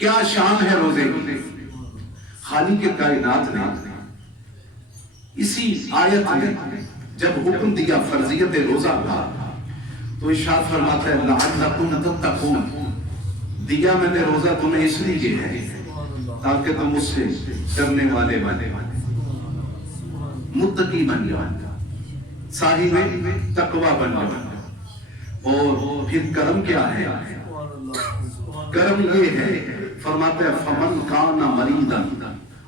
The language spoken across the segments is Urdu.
کیا شان ہے روزے کی؟ خالق کائنات نے اسی آیت میں جب حکم دیا فرضیت روزہ کا تو ارشاد فرماتا ہے لعلکم تتقون، دیا میں نے روزہ تمہیں اس لیے ہے تاکہ تم اس سے ڈرنے والے بنے، متقی بن جاؤ، صاحب تقوی بن جاؤ۔ اور پھر کرم کیا ہے؟ کرم یہ ہے، فرماتا ہے فمن کان مریضا،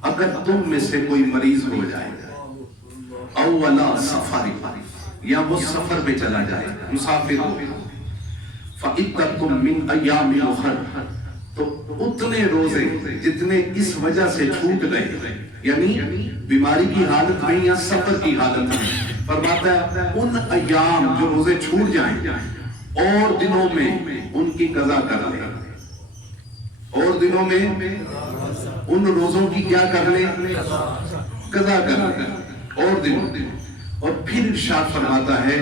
اگر تم میں سے کوئی مریض ہو جائے اولا سفر، یا وہ سفر پہ چلا جائے، مسافر ہو، فَإِدَّةٌ مِّنْ أَيَّامٍ أُخَرَ، تو اتنے روزے جتنے اس وجہ سے چھوٹ گئے، یعنی بیماری کی حالت میں یا سفر کی حالت میں، فرماتا ہے ان ایام جو روزے چھوٹ جائیں اور دنوں میں ان کی قضا کر لیں، اور دنوں میں ان روزوں کی کیا کر لیں؟ قضا کر لیں اور دنوں۔ اور پھر ارشاد فرماتا ہے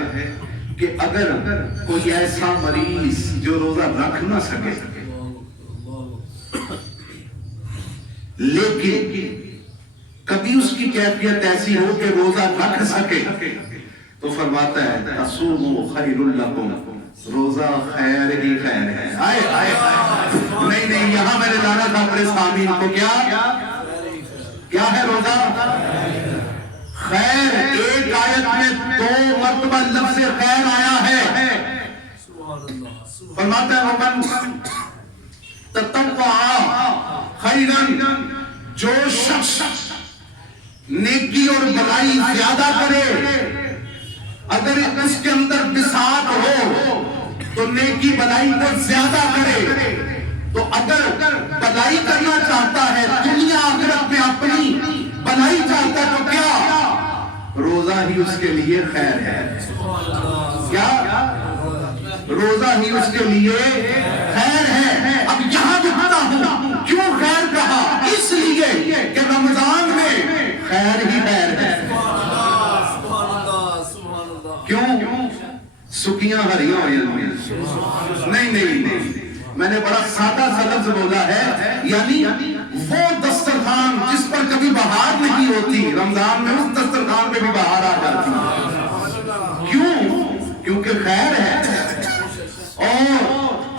کہ اگر کوئی ایسا مریض جو روزہ رکھ نہ سکے لیکن کبھی اس کی کیفیت ایسی ہو کہ روزہ رکھ سکے تو فرماتا ہے تصوموا خیر لکم، روزہ خیر ہی خیر ہے۔ آئے آئے نہیں نہیں، یہاں میں نے لانا تھا اپنے سامعین کو، کیا ہے روزہ؟ خیر۔ ایک آیت میں 2 مرتبہ لفظ خیر آیا ہے، فرماتا ہے وَمَنْ تَطَوَّعَ خَيْرًا، جو شخص نیکی اور بھلائی زیادہ کرے، اگر اس کے اندر بساط ہو تو نیکی بھلائی کو زیادہ کرے، تو اگر بھلائی کرنا چاہتا ہے دنیا آخرت میں اپنی بھلائی چاہتا ہے تو کیا؟ روزہ ہی اس کے لیے خیر ہے۔ کیا؟ روزہ ہی اس کے لیے خیر ہے۔ اب یہاں دکھتا ہوں کیوں خیر کہا؟ اس لیے کہ رمضان میں خیر ہی خیر ہے۔ کیوں؟ سکیاں ہریاں ہوئی نہیں نہیں نہیں، میں نے بڑا سادہ سا لفظ بولا ہے، یعنی وہ دسترخوان جس پر کبھی بہار نہیں ہوتی، رمضان میں اس دسترخوان پہ بھی بہار آ جاتی ہے۔ کیوں؟ کیونکہ خیر ہے، اور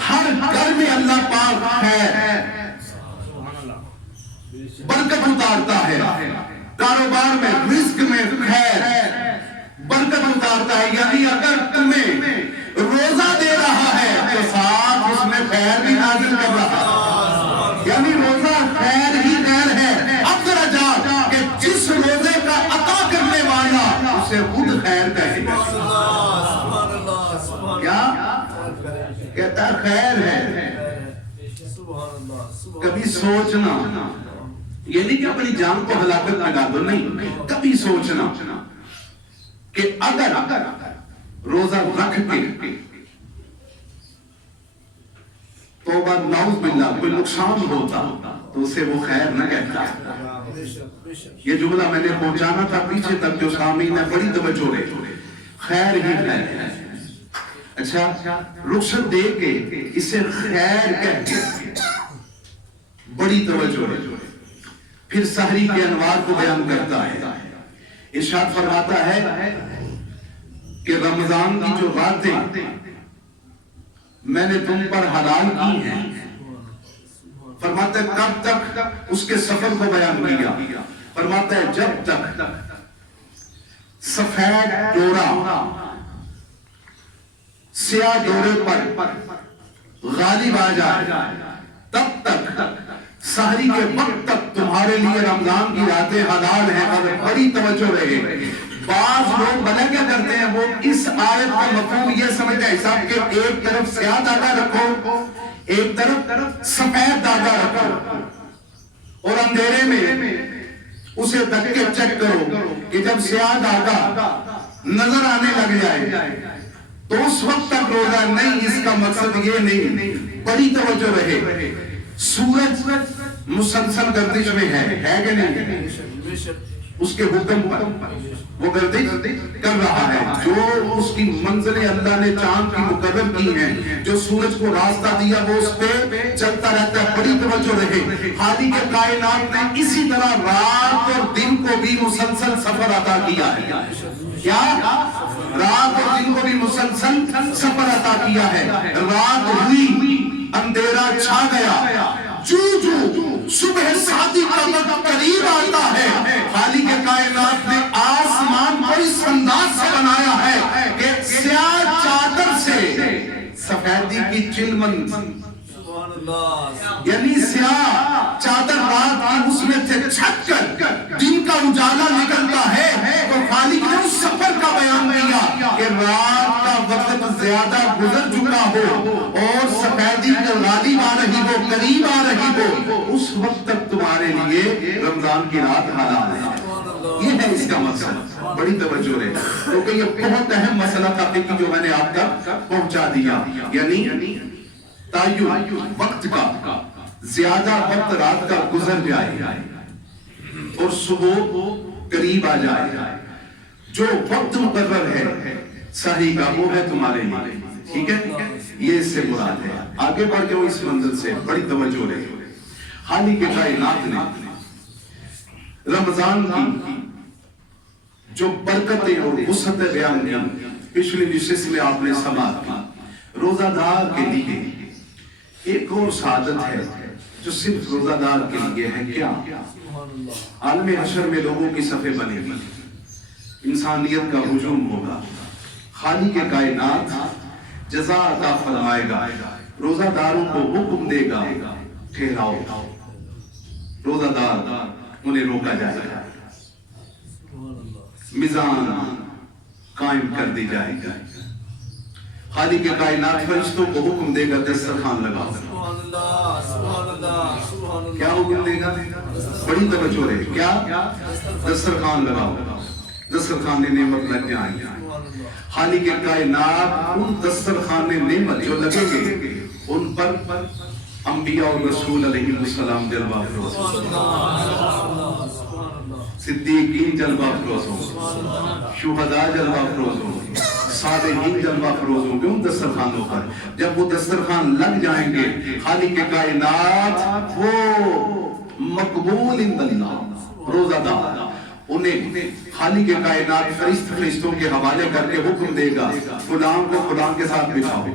ہر گھر میں اللہ پاک خیر برکت اتارتا ہے، کاروبار میں رزق میں خیر برکت اتارتا ہے۔ یعنی اگر تمہیں روزہ دے رہا ہے تو ساتھ اس میں خیر بھی نازل کر رہا ہے، یعنی روزہ خیر ہی خیر ہے۔ اب ذرا جا کہ جس روزے کا عطا کرنے والا اسے خود خیر کہے گا، کیا کہتا ہے؟ خیر ہے۔ کبھی سوچنا، یہ نہیں کہ اپنی جان کو ہلاکت میں ڈال دو، نہیں، کبھی سوچنا کہ اگر روزہ رکھ کے توبہ نعوذ باللہ کوئی نقصان ہوتا تو اسے وہ خیر نہ کہتا۔ یہ جملہ میں نے پہنچانا تھا پیچھے تک، جو سامعین ہے بڑی توجہ رہے، خیر ہی خیر ہے۔ اچھا، رخصت دے کے اسے خیر کہہ کے بڑی توجہ رہے۔ پھر سحری کے انوار کو بیان کرتا ہے، ارشاد فرماتا ہے کہ رمضان کی جو راتیں میں نے تم پر حلال کی ہیں، فرماتا ہے کب تک؟ اس کے سفر کو بیان کیا، فرماتا ہے جب تک سفید ڈورا سیاہ ڈورے پر غالب آ جائے، تب تک سحری کے وقت تک تمہارے لیے رمضان کی راتیں حلال ہیں۔ اور بڑی توجہ رہے، بعض لوگ بنا کیا کرتے ہیں، وہ اس آیت کا مفہوم یہ سمجھتے ہیں صاحب کہ ایک طرف سیاہ داغا رکھو، ایک طرف سفید داغا رکھو، اور اندھیرے میں اسے دھک کے چیک کرو کہ جب سیاہ داغا نظر آنے لگ جائے تو اس وقت تک روزہ نہیں۔ اس کا مقصد یہ نہیں، بڑی توجہ رہے، سورج مسلسل گردش میں ہے کہ نہیں؟ اس کے حکم پر وہ گردش کر رہا ہے. جو اس کی منزلیں اللہ نے چاند کی مقرر کی ہیں, جو سورج کو راستہ دیا وہ اس پہ چلتا رہتا ہے. بڑی توجہ رہے, خالق کائنات نے اسی طرح رات اور دن کو بھی مسلسل سفر عطا کیا ہے. کیا رات اور دن کو بھی مسلسل سفر عطا کیا ہے. رات ہوئی, اندھیرا چھا گیا, جو صبح صادق کا وقت قریب آتا ہے, خالق کائنات نے آسمان کو اس انداز سے بنایا ہے کہ سیاہ چادر سے سفیدی کی چلمن, یعنی سیاہ چادر رات کی اس میں سے چھٹ کر دن کا اجالا نکلتا ہے. تو خالق نے اس سفر کا بیان کیا کہ رات کا وقت زیادہ گزر چکا ہو اور سفیدی غالب آ رہی ہو, قریب آ رہی ہو, اس وقت تک تمہارے لیے رمضان کی رات حلال ہے. یہ ہے اس کا مقصد. بڑی توجہ رہے, کیونکہ یہ بہت اہم مسئلہ تھا کہ جو میں نے آپ تک پہنچا دیا. یعنی تعین وقت کا, زیادہ وقت رات کا گزر جائے اور صبح قریب آ جائے. جو وقت مقرر ہے صحیح کا وہ ہے تمہارے لیے. ٹھیک ہے, یہ اس سے مراد ہے. آگے بڑھ جاؤ اس منزل سے, بڑی توجہ رہے. خالق کائنات نے رمضان کی جو برکتیں اور وسعتیں بیان کی, پچھلی نشست میں آپ نے سماعت کی. روزہ دار کے لیے ایک اور سعادت ہے جو صرف روزہ دار کے لیے ہے. کیا عالم حشر میں لوگوں کی صفیں بنے گی, انسانیت کا ہجوم ہوگا, خالق کائنات جزا عطا فرمائے گا, روزہ داروں کو حکم دے گا ٹھہراؤ. روزہ دار انہیں روکا جائے گا, میزان قائم کر دی جائے گا. خالق کائنات فرشتوں کو حکم دے گا دسترخوان لگاؤ. کیا حکم دے گا؟ بڑی توجہ رہے. کیا دسترخوان لگاؤ. دسترخوان نعمت لگ جائیں گے. خالق کائنات ان دسترخوان نعمت جو لگیں گے ان پر انبیاء اور رسول علیہ السلام جلوہ افروز, صدیقین جلوہ افروز ہوں, شہداء جلوہ افروز ہوں, صالحین جلوہ افروز ہوں گے ان دسترخوانوں پر. جب وہ دسترخوان لگ جائیں گے, خالق کائنات وہ مقبول ان اللہ روزہ دار انہیں خالق کائنات فرشتوں کے حوالے کر کے حکم دے گا فلان کو فلان کے ساتھ بٹھاؤ.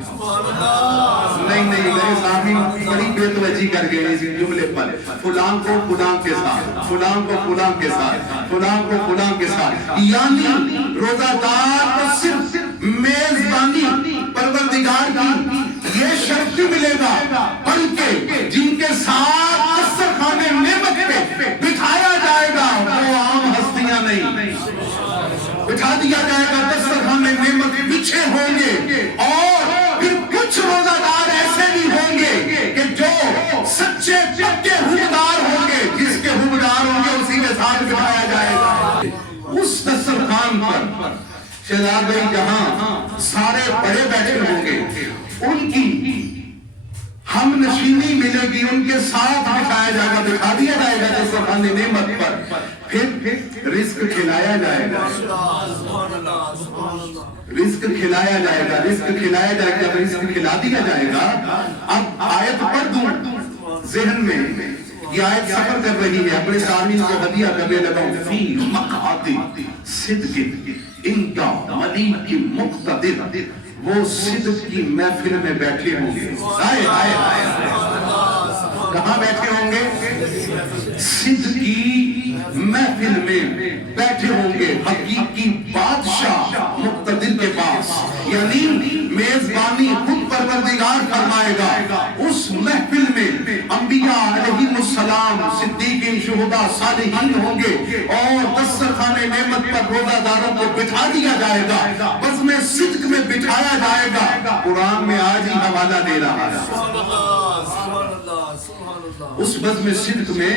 نہیں میرے سامنے بڑی بے توجہی کر گئے اس جملے پر. فلان کو فلان کے ساتھ, فلان کو فلان کے ساتھ, فلان کو فلان کے ساتھ. یعنی روزہ دار کو صرف میزبانی پروردگار کی یہ شرط ملے گا, بلکہ جن کے ساتھ دسترخوان نعمت پہ بٹھایا جائے گا وہ عام ہستیاں نہیں, بٹھا دیا جائے گا دسترخوان نعمت بچھے ہوں گے. اور پھر کچھ روزہ دار ایسے بھی ہوں گے کہ جو سچے پکے حقدار ہوں گے, جس کے حقدار ہوں گے اسی کے ساتھ بٹھایا جائے گا. اس دسترخوان پر شہزادے جہاں سارے بڑے بیٹھے ہوں گے, ان کی ہم نشینی ملے گی, ان کے ساتھ بٹھایا جائے گا, بٹھا دیا جائے گا دسترخوان نعمت پر. پھر رزق کھلایا جائے گا, رزق کھلایا جائے گا, رزق کھلایا جائے گا, رزق کھلا دیا جائے گا. اب آیت پڑھ دوں ذہن میں, یہ آیت سفر کر رہی ہے, اپنے سامعین کو ہدیہ کرنے لگا. فی مقعد صدق عند ملیک مقتدر, وہ صدق کی محفل میں بیٹھے ہوں گے. کہاں بیٹھے ہوں گے؟ صدق کی محفل میں بیٹھے ہوں گے, حقیقی بادشاہ مقتدر کے پاس. یعنی میزبانی خود پروردگار فرمائے گا. اس محفل میں انبیاء علیہ السلام, صدیقین, شہداء, صالحین ہوں گے, اور دسترخوان نعمت پر روزہ داروں کو بٹھا دیا جائے گا, بزم صدق میں بٹھایا جائے گا. قرآن میں آج ہی حوالہ دے رہا ہے, اس بزم صدق میں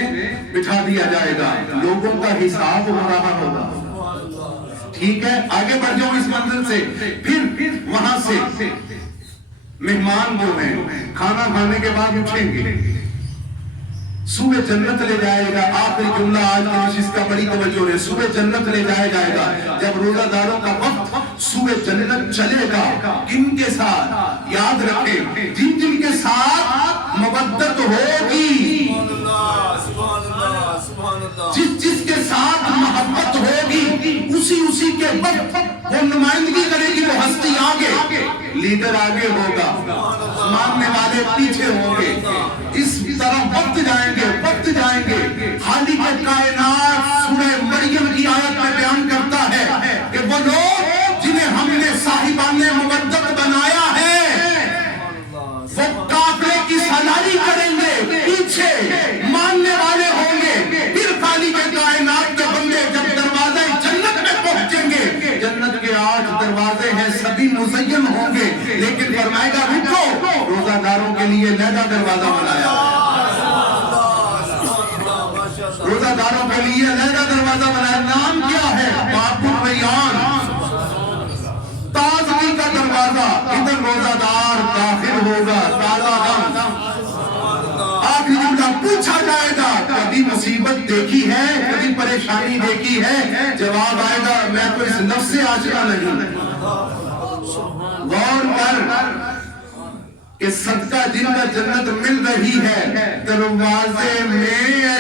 بٹھا دیا جائے گا, لوگوں کا حساب ہو رہا ہوگا. ٹھیک ہے, آگے بڑھ جاؤ اس منزل سے. پھر وہاں سے مہمان جو ہیں کھانا کھانے کے بعد اٹھیں گے, صبح جنت لے جائے گا. آخری جملہ آج کی نشست کا بڑی توجہ ہے. صبح جنت لے جائے جائے گا. جب روزہ داروں کا وقت صبح جنت چلے گا, کن کے ساتھ؟ یاد رکھیں, جن جن کے ساتھ مودت ہوگی, جس جس کے ساتھ محبت ہوگی, اسی کے وقت وہ نمائندگی کرے گی. وہ ہستی آگے, لیڈر آگے ہوگا, ماننے والے پیچھے ہوں گے. اس طرح وقت جائیں گے. خالق کائنات سورہ مریم کی آیت میں بیان کرتا ہے کہ وہ لوگ جنہیں ہم نے صاحبان مودت بنایا ہے, وہ قافلے کی سالاری کریں گے, پیچھے ماننے والے ہوں گے. پھر خالق کائنات کے بندے جب دروازے جنت میں پہنچیں گے, جنت کے 8 دروازے ہیں, سبھی مزین ہوں گے, لیکن فرمائے گا رکو, روزہ داروں کے لیے علیحدہ دروازہ بنایا. روزہ داروں کے لیے علیحدہ دروازہ بنایا. نام کیا ہے؟ باب الریان, تازگی کا دروازہ. ادھر روزہ دار داخل ہوگا, تازہ دم. آخری جملہ پوچھا جائے گا, کبھی مصیبت دیکھی ہے, کبھی پریشانی دیکھی ہے؟ جواب آئے گا, میں تو اس لفظ سے آشنا نہیں. غور کر کہ صدقہ جن کا جنت مل رہی ہے, دروازے میں